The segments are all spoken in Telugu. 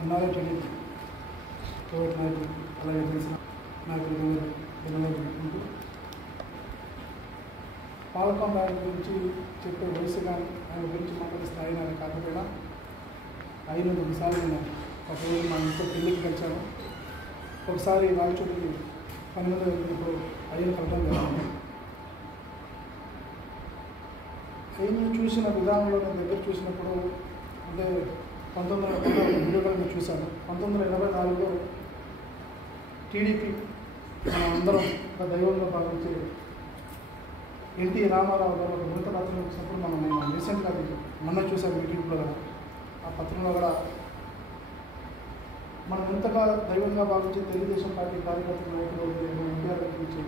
ఎన్ఆర్ఐ టీడీపీ కోవిడ్ నాయకులు అలాగే తెలిసిన నాయకులు ధన్యవాదాలు. పాలకొండ రాయుడు గురించి చెప్పే వయసు కానీ ఆయన గురించి మాట్లాడే స్థాయి నాకు కాకపోయినా 5 సార్లు నేను ఒకరోజు మా ఇంట్లో పెళ్ళికి కలిసాను. ఒకసారి రాయచోటికి పని మీద ఇప్పుడు అయ్యను కలవడం జరిగింది. అయ్యను చూసిన విధానంలో నేను దగ్గర చూసినప్పుడు అంటే 1980 వీడియోలో నేను చూశాను. 1984లో టీడీపీ మనం అందరం ఒక దైవంగా భావించే ఎన్టీ రామారావు గారు ఒక మృత పత్రం వచ్చినప్పుడు నేను రీసెంట్గా మొన్న చూశాను యూట్యూబ్లో కూడా. ఆ పత్రంలో కూడా మనం ఎంతగా దైవంగా భావించే తెలుగుదేశం పార్టీ కార్యకర్త నాయకులు ఎన్టీఆర్ గురించి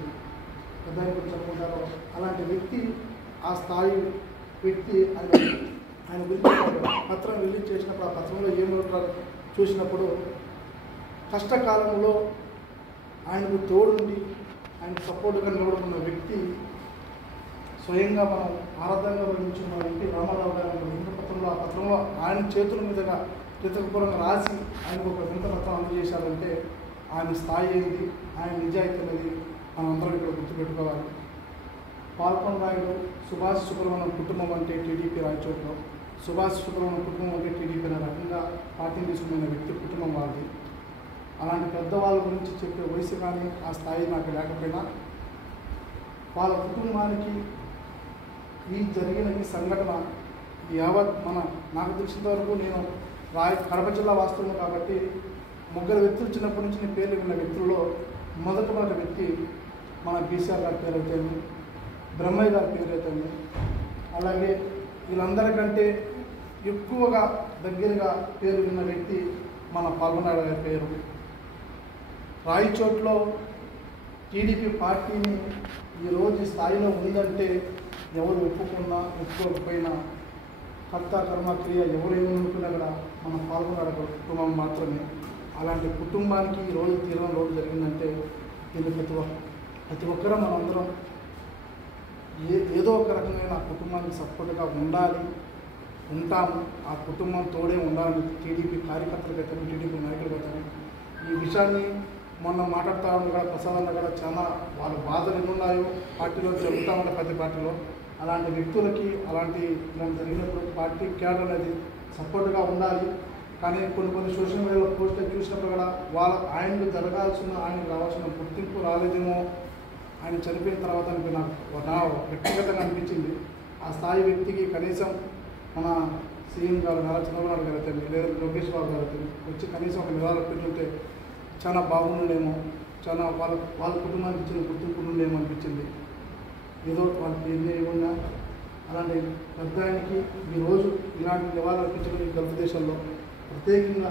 పెద్ద చెప్పుకుంటారో అలాంటి వ్యక్తి ఆ స్థాయి వ్యక్తి ఆయన గురించి పత్రం రిలీజ్ చేసినప్పుడు ఆ పత్రంలో ఏమంటారు చూసినప్పుడు కష్టకాలంలో ఆయనకు తోడుండి ఆయనకు సపోర్టుగా నిలబడుతున్న వ్యక్తి స్వయంగా మనం ఆరాధనగా వహించిన ఎన్టీ రామారావు గారు హిందూ పత్రంలో ఆ పత్రంలో ఆయన చేతుల మీదుగా కృతజ్ఞపూర్వకంగా రాసి ఆయనకు ఒక వింత పత్రం అందజేశారంటే ఆయన స్థాయి ఏంటి, ఆయన నిజాయితీ అనేది మనం అందరం ఇక్కడ గుర్తుపెట్టుకోవాలి. పాలకొండ రాయుడు సుభాష్ సుబ్రహ్మణ్యం కుటుంబం అంటే టీడీపీ రాయచోట్లో, సుభాష్ సుబ్రహ్మణ్యం కుటుంబం అంటే టీడీపీ అనే రకంగా పార్టీని తీసుకున్న వ్యక్తి కుటుంబం వాళ్ళది. అలాంటి పెద్దవాళ్ళ గురించి చెప్పే వయసు కానీ ఆ స్థాయి నాకు లేకపోయినా వాళ్ళ కుటుంబానికి ఈ జరిగిన ఈ సంఘటన యావత్ నాకు తెలిసినంత వరకు నేను కడప జిల్లా వాస్తవం కాబట్టి 3 వ్యక్తులు చిన్నప్పటి నుంచి నేను పేర్లు విన్న వ్యక్తుల్లో మొదటి వ్యక్తి మన బీసీఆర్ గారి పేరు అయితేనే, బ్రహ్మయ్య గారి పేరు అయితేనే, అలాగే వీళ్ళందరికంటే ఎక్కువగా దగ్గరగా పేరు విన్న వ్యక్తి మన పాల్గొనాడు గారి పేరు. రాయచోట్లో టీడీపీ పార్టీని ఈరోజు స్థాయిలో ఉందంటే ఎవరు ఒప్పుకున్నా ఒప్పుకోకపోయినా కర్త కర్మ క్రియ ఎవరు ఏమనుకున్నా కూడా మనం పాల్గొనాడు కుటుంబం మాత్రమే. అలాంటి కుటుంబానికి ఈరోజు తీరని రోజు జరిగిందంటే దీన్ని ప్రతి ఒక్కరూ మనందరం ఏదో ఒక రకమైన ఆ కుటుంబానికి సపోర్ట్గా ఉండాలి, ఉంటాము. ఆ కుటుంబం తోడే ఉండాలని టీడీపీ కార్యకర్తలకైతే టీడీపీ నాయకులకైతే ఈ విషయాన్ని మొన్న మాట్లాడుతూ కూడా ప్రసాదాలు కూడా చాలా వాళ్ళ బాధలు ఎన్నున్నాయో పార్టీలో జరుగుతూ ఉంటాయి ప్రతి పార్టీలో. అలాంటి వ్యక్తులకి ఇలాంటి జరిగినప్పుడు పార్టీ క్యాడర్ అనేది సపోర్ట్గా ఉండాలి. కానీ కొన్ని సోషల్ మీడియాలో పోస్టులు చూసినప్పుడు కూడా ఆయనకు ఆయనకు రావాల్సిన గుర్తింపు రాలేదేమో, ఆయన చనిపోయిన తర్వాత నా వ్యక్తిగతంగా అనిపించింది. ఆ స్థాయి వ్యక్తికి కనీసం మన సీఎం గారు నారా చంద్రబాబు నాయుడు గారు అయితే లేదా లోకేష్ బాబు గారు అయితే వచ్చి కనీసం ఒక నివాళులు పెట్టుంటే చాలా బాగుండేమో, చాలా వాళ్ళ కుటుంబానికి ఇచ్చిన గుర్తింపు ఉండేమో అనిపించింది. ఏదో వాళ్ళకి ఏమన్నా అలాంటి పెద్ద ఆయనకి ఈరోజు ఇలాంటి నివాళులు అర్పించడం గల్ఫ్ దేశంలో ప్రత్యేకంగా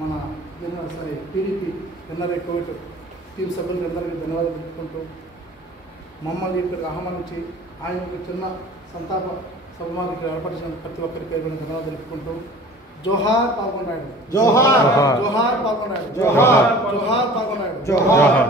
మన టీడీపీ ఎన్ఆర్ఐ కోవిడ్ టీం సభ్యులందరికీ ధన్యవాదాలు తెలుపుకుంటూ మమ్మల్ని ఇక్కడికి ఆహ్వానించి ఆయనకు చిన్న సంతాప సభమానికి ఏర్పరిచిన ప్రతి ఒక్కరి పేరు ధన్యవాదాలు తెలుపుకుంటూ జోహార్ పాల్గొండ రాయుడు, జోహార్ పాల్గొండ రాయుడు, జోహార్ పాల్గొండ రాయుడు, జోహార్.